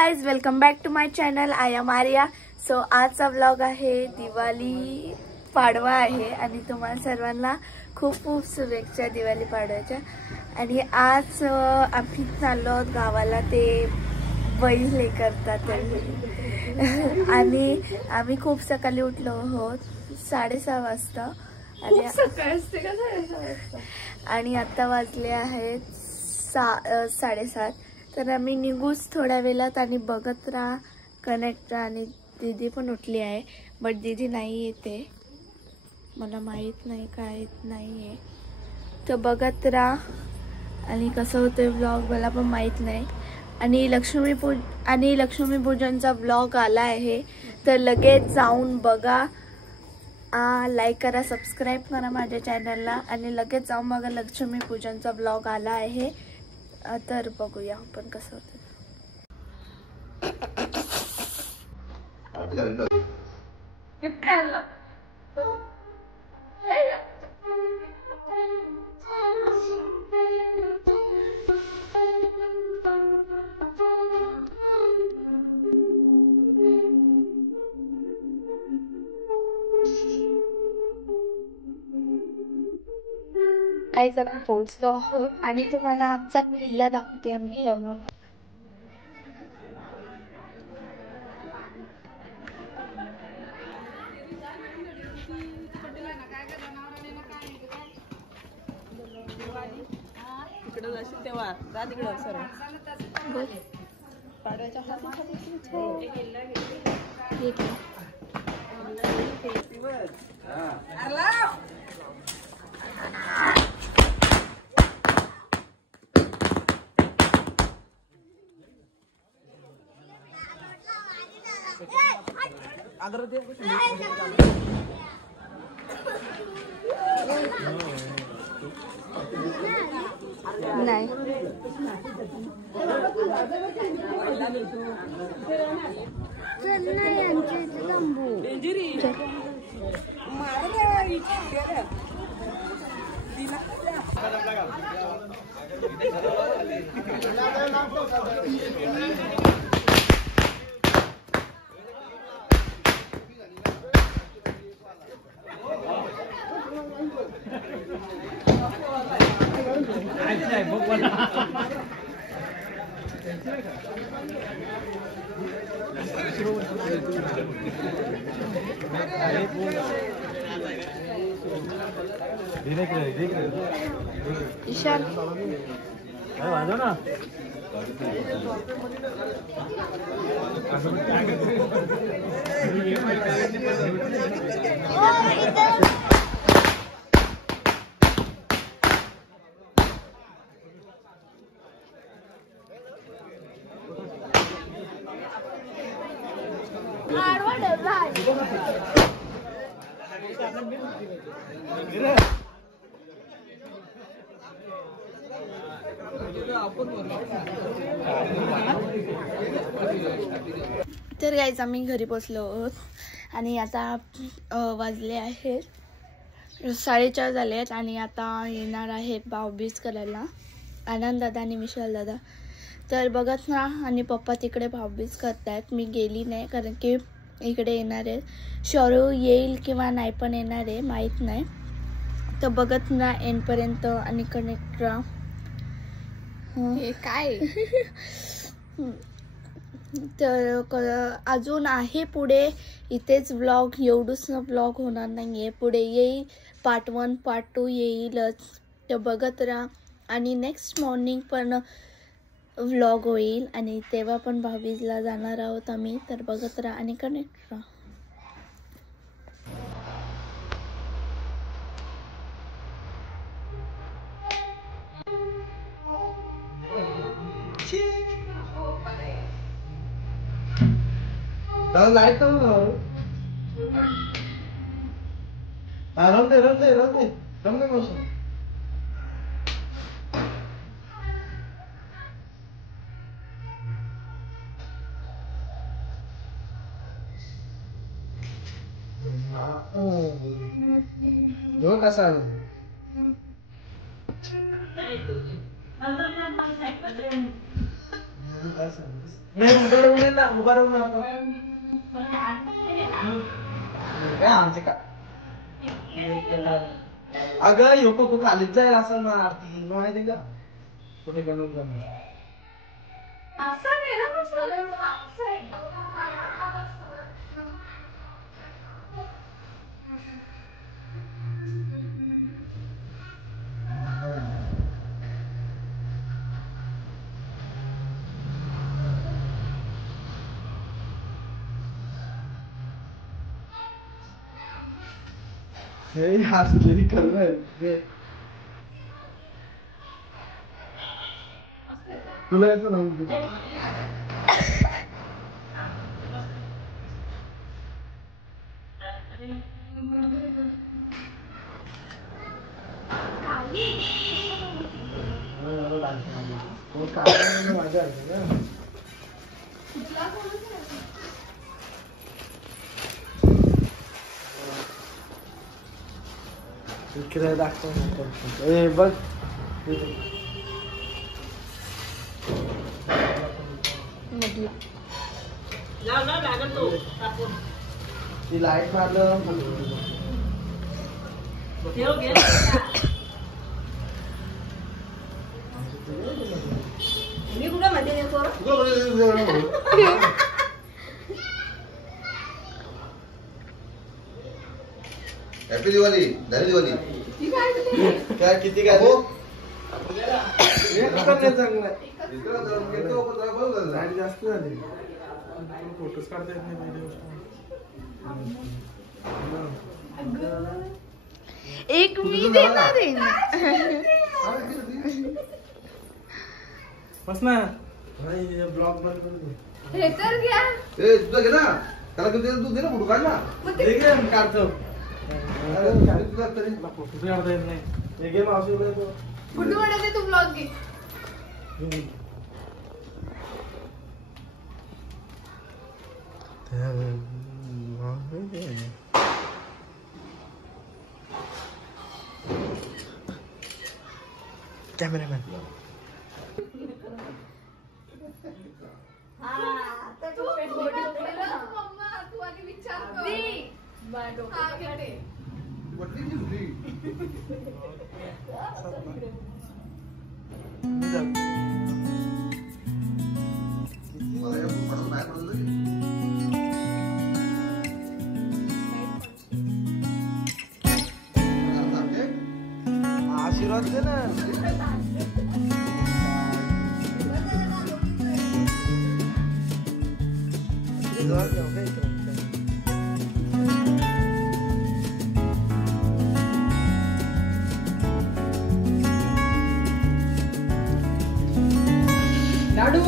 Guys, welcome back to my channel. I am Arya. So आजचा vlog आहे दिवाळी पाडवा आहे आणि तुम्हाला सर्वांना खूप खूप शुभेच्छा दिवाळी पाडव्याच्या. आणि आज आम्ही चाललो आहोत गावाला. ते बैल हे करतात आणि आम्ही खूप सकाळी उठलो आहोत 6:30 वाजता आणि आता वाजले आहेत 7:30. तर आम्ही निघूच थोड्या वेळात आणि बघत राहा, कनेक्ट राहा. आणि दीदी पण उठली आहे, बट दीदी नाही येते, मला माहीत नाही काय नाही आहे. तर बघत राहा आणि कसं होतंय व्लॉग मला पण माहीत नाही. आणि लक्ष्मीपूजनचा व्लॉग आला आहे, तर लगेच जाऊन बघा. लाईक करा, सबस्क्राईब करा माझ्या चॅनलला आणि लगेच जाऊन बघा. लक्ष्मीपूजनचा व्लॉग आला आहे, तर बघूया आपण कसं होतं. काही जण पोहोचलो आणि तुम्हाला आमचा किल्ला दाखवते आम्ही. तिकडे जाशील तेव्हा जा तिकडं सरळ. पाड्याच्या नाही ईशान वाजव ना. तर गाईज, आम्ही घरी पोचलो आहोत आणि आता वाजले आहेत 4:30 झाले आहेत. आणि आता येणार आहे भाऊबीज करायला आनंद दादा आणि विशाल दादा. तर बघत ना, आणि पप्पा तिकडे भाऊबीज करतायत. मी गेली नाही कारण की इकडे येणार आहे. शरू येईल किंवा नाही पण येणार आहे, माहीत नाही. तर बघत ना एंडपर्यंत आणि कनेक्ट राहा. हे काय तर अजून आहे पुढे, इथेच व्लॉग, एवढंच ना व्लॉग होणार नाही आहे, पुढे येईल पार्ट 1 पार्ट 2 येईलच. तर बघत राहा. आणि नेक्स्ट मॉर्निंग पण व्लॉग होईल आणि तेव्हा पण भाऊबीजला जाणार आहोत आम्ही. तर बघत राहा आणि कनेक्ट राहा. लाईट रमते मस्त. Doon ka saan? नाही मुंबईला ना उभा राहू ना काय आमचे का अगं योको कुठं आलीच जाईल असं ना आरती माहिती का कुठे बनवून जाणार हे हाथ मेरी कर रहा है तुला यायचं ना माझ्या इकडे दाखव ए बघ ती लाईट मारलं मी कुठं मध्ये येतो हॅपी दिवाळी धनी दिवाळी काय किती काय हो चांगलं बरोबर गाडी जास्त झाली फोटोज काढता येत नाही एक मी देणार आहे ना बस ना ब्लॉग बंद करून दे हे तर घ्या ए तुझा घे ना त्याला किती तू दे ना फोटो काढ ना दे घे काढतो अरे तुझा तरी फोटो काढता येत नाही हे घे मावशी कुठे म्हणते तू ब्लॉग घे कॅमेरामॅन तू आधी विचार कर वरती दिसली मला या फोटोत बाहेर पडलं की आशीर्वाद दे ना लाडू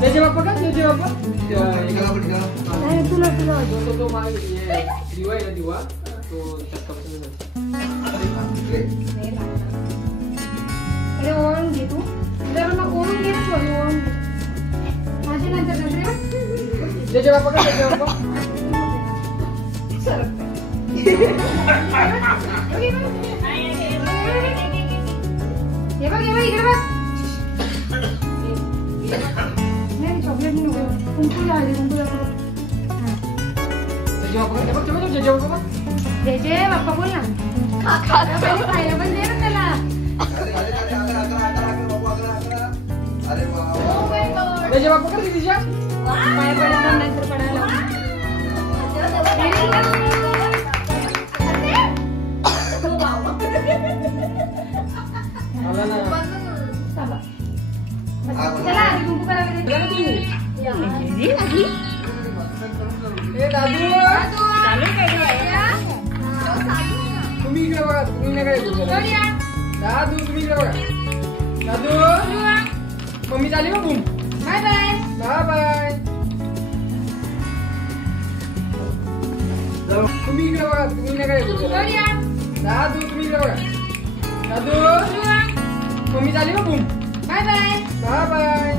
त्याचे बाप्पा का त्याचे बाप्पा तो मागे दिवा आहे ना दिवा तो अरे ओळून घे तू जरा मग ओळून घे ना थोडी ओळून घे माझ्या नंतर नंतर त्याचे बाप्पा का त्याचे बाप्पा हे बघ इकडे बघ नाही चॉकलेट नको कुंकू लावले कुंकू लावले त्याचे बाप्पा जे जे बाप्पा बोल ना खायला पण दे ना त्याला अरे वा त्याचे बाप्पा का तिच्या पाय पडायला नंतर पडायला आला ना चला आधी कुंकू करायला दे ए दादू तुम्ही इकडे बघा तुम्ही नाही काय दादू तुम्ही इकडे बघा दादू मम्मी चाली बघू बाय बाय बाय बाय तुम्ही इकडे बघा तुम्ही नाही काय दादू तुम्ही इकडे बघा दादू मम्मी चाली बघू बाय बाय बाय बाय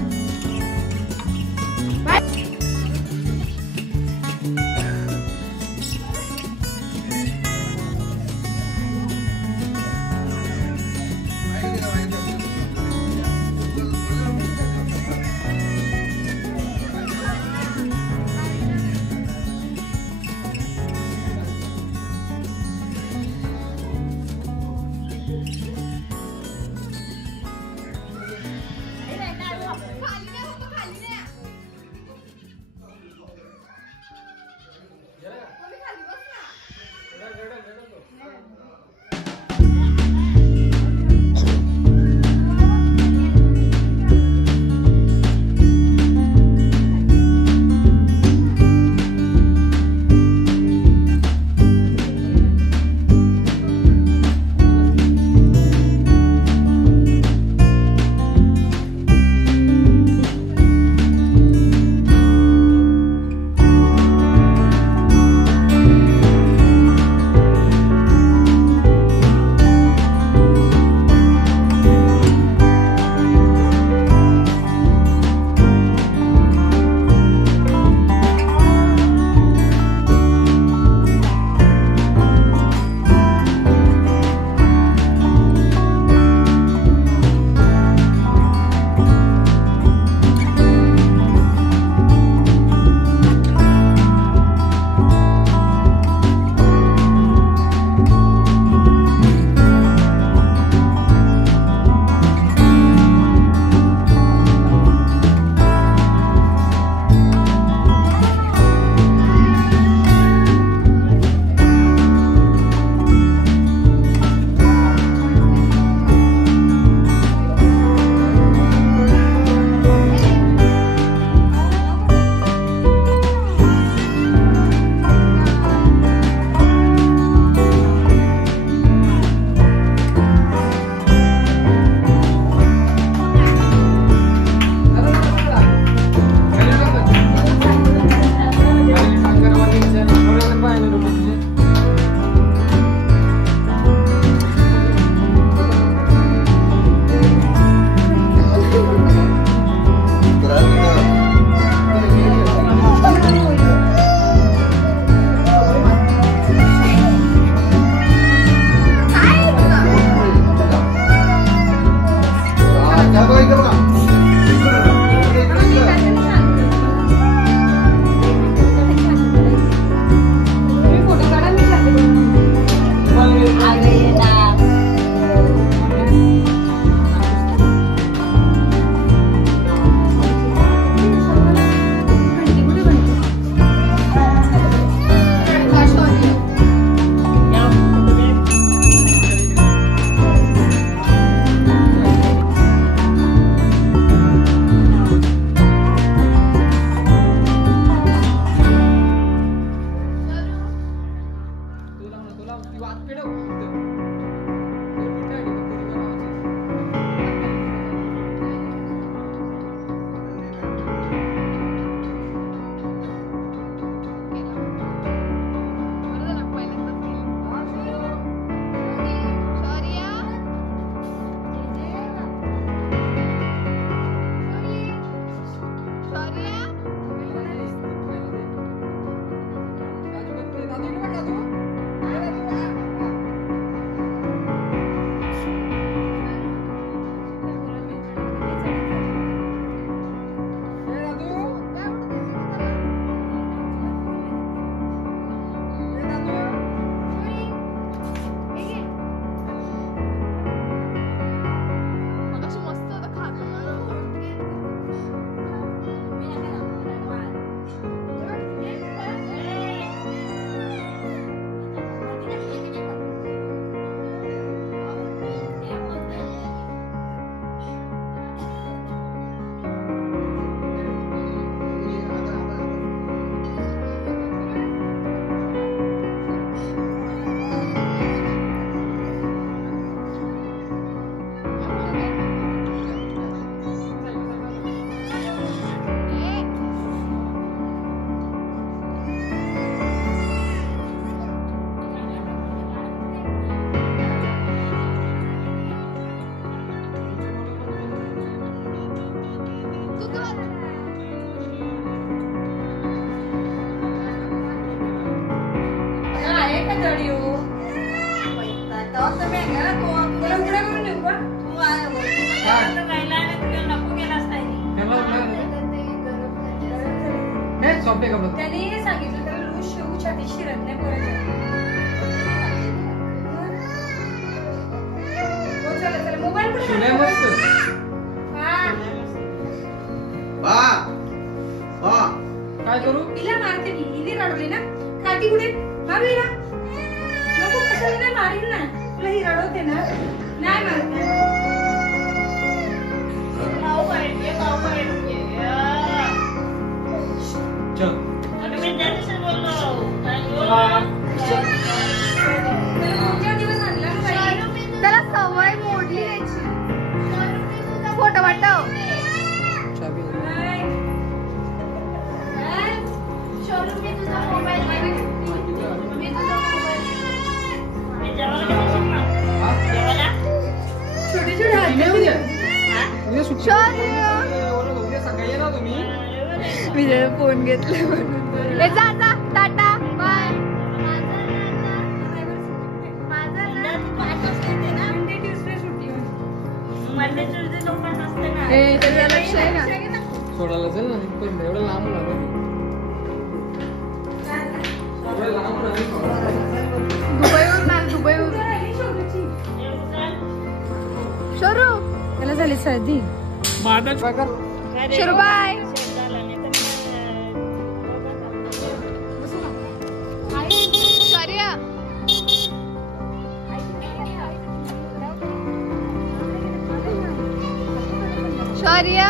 त्याने सांगितलं त्याला लूज शेव छाती शिरत नाही पोराच्या. चला मोबाईल काय करू? हिला मारते मी. हिने रडवली ना. काठी कुठे मारू हिला. नको कशाला नाही मारीन ना. तुला ही रडवते ना. नाही मारत नाही. चल त्याला सवय मोडली त्याची. फोटो वाटव. विजय फोन घेतले म्हणून. जा जा टाटा बाय. लक्ष आहे ना. सोडायला चल ना. एवढं लांबून आलो मी. दुबईहून शरू त्याला झाली सर्दी. शरू बाय. शौर्य